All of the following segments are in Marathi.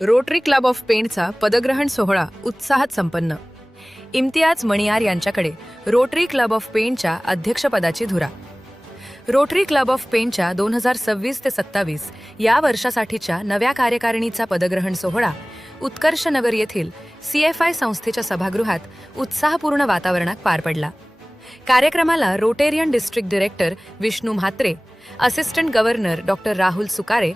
रोटरी क्लब ऑफ पेणचा पदग्रहण सोहळा उत्साहात संपन्न. इम्तियाज मणियार यांच्याकडे रोटरी क्लब ऑफ पेणच्या अध्यक्षपदाची धुरा. रोटरी क्लब ऑफ पेणच्या 2026 ते 27 या वर्षासाठीच्या नव्या कार्यकारिणीचा पदग्रहण सोहळा उत्कर्षनगर येथील CFI संस्थेच्या सभागृहात उत्साहपूर्ण वातावरणात पार पडला. कार्यक्रमाला Rotarian district director Vishnu Mhatre, assistant governor doctor Rahul Sukare,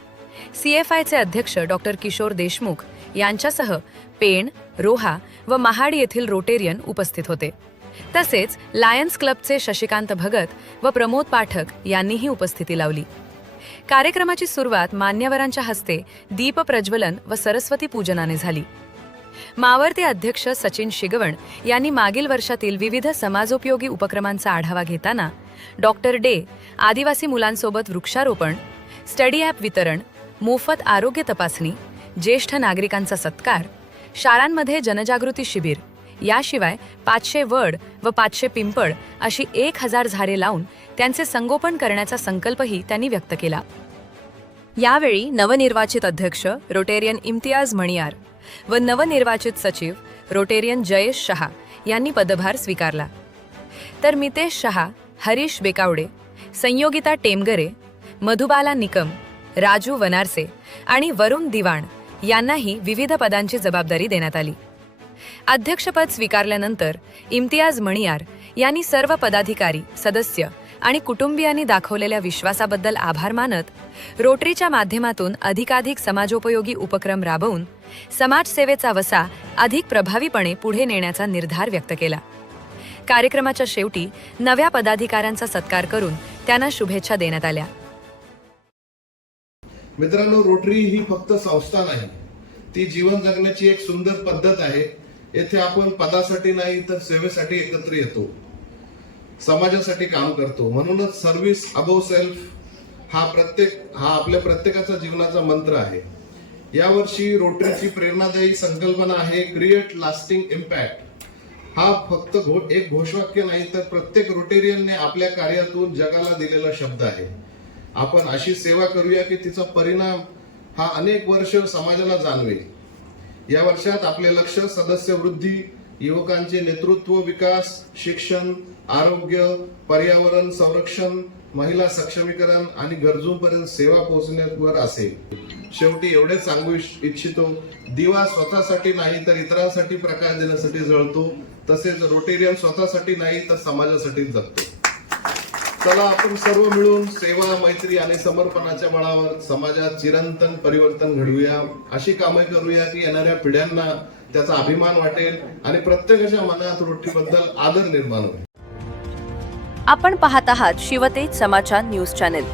CFIचे अध्यक्ष डॉक्टर किशोर देशमुख यांच्यासह पेण, रोहा व महाड येथील रोटेरियन उपस्थित होते. तसेच लायन्स क्लबचे शशिकांत भगत व प्रमोद पाठक यांनीही उपस्थिती लावली. कार्यक्रमाची सुरुवात मान्यवरांच्या हस्ते दीप प्रज्वलन व सरस्वती पूजनाने झाली. मावळते अध्यक्ष सचिन शिगवण यांनी मागील वर्षातील विविध समाजोपयोगी उपक्रमांचा आढावा घेताना डॉक्टर डे, आदिवासी मुलांसोबत वृक्षारोपण, स्टडी ॲप वितरण, मोफत आरोग्य तपासणी, ज्येष्ठ नागरिकांचा सत्कार, शाळांमध्ये जनजागृती शिबिर, याशिवाय 500 वड व 500 पिंपळ अशी 1000 झाडे लावून त्यांचे संगोपन करण्याचा संकल्पही त्यांनी व्यक्त केला. यावेळी नवनिर्वाचित अध्यक्ष रोटेरियन इम्तियाज मणियार व नवनिर्वाचित सचिव रोटेरियन जयेश शहा यांनी पदभार स्वीकारला. तर मितेश शहा, हरीश बेकावडे, संयोगिता टेमगरे, मधुबाला निकम, राजू वनारसे आणि वरुण दिवाण यांनाही विविध पदांची जबाबदारी देण्यात आली. अध्यक्षपद स्वीकारल्यानंतर इम्तियाज मणियार यांनी सर्व पदाधिकारी, सदस्य आणि कुटुंबियांनी दाखवलेल्या विश्वासाबद्दल आभार मानत रोटरीच्या माध्यमातून अधिकाधिक समाजोपयोगी उपक्रम राबवून समाजसेवेचा वसा अधिक प्रभावीपणे पुढे नेण्याचा निर्धार व्यक्त केला. कार्यक्रमाच्या शेवटी नव्या पदाधिकाऱ्यांचा सत्कार करून त्यांना शुभेच्छा देण्यात आल्या. मित्रांनो, रोटरी ही फक्त संस्था नाही, ती जीवन जगण्याची एक सुंदर पद्धत आहे. येथे आपण पदासाठी नाही तर सेवेसाठी एकत्र येतो, समाजासाठी काम करतो. म्हणूनच सर्व्हिस अबोव्ह सेल्फ हा आपल्या प्रत्येकाचा जीवनाचा मंत्र आहे. यावर्षी रोटरीची प्रेरणादायी संकल्पना आहे क्रिएट लास्टिंग इम्पॅक्ट. हा फक्त एक घोषवाक्य नाही तर प्रत्येक रोटेरियनने आपल्या कार्यातून जगाला दिलेला शब्द आहे. आपण अशी सेवा करूया की तिचा परिणाम हा अनेक वर्ष समाजाला जाणवेल. या वर्षात आपले लक्ष सदस्य वृद्धी, युवकांचे नेतृत्व विकास, शिक्षण, आरोग्य, पर्यावरण संरक्षण, महिला सक्षमीकरण आणि गरजूंपर्यंत सेवा पोहोचण्यावर असेल. शेवटी एवढे सांगू इच्छितो, दिवा स्वतःसाठी नाही तर इतरांसाठी प्रकाश देण्यासाठी जळतो, तसेच रोटेरियन स्वतःसाठी नाही तर समाजासाठी जगतो. चला आपण सर्व मिळून सेवा, मैत्री आणि समर्पणाच्या बळावर समाजात चिरंतन परिवर्तन घडवूया. अशी कामे करूया की येणाऱ्या पिढ्यांना त्याचा अभिमान वाटेल आणि प्रत्येकाच्या मनात रोटरीबद्दल आदर निर्माण होईल. आपण पाहत आहात शिवतेज समाचार न्यूज चॅनेल.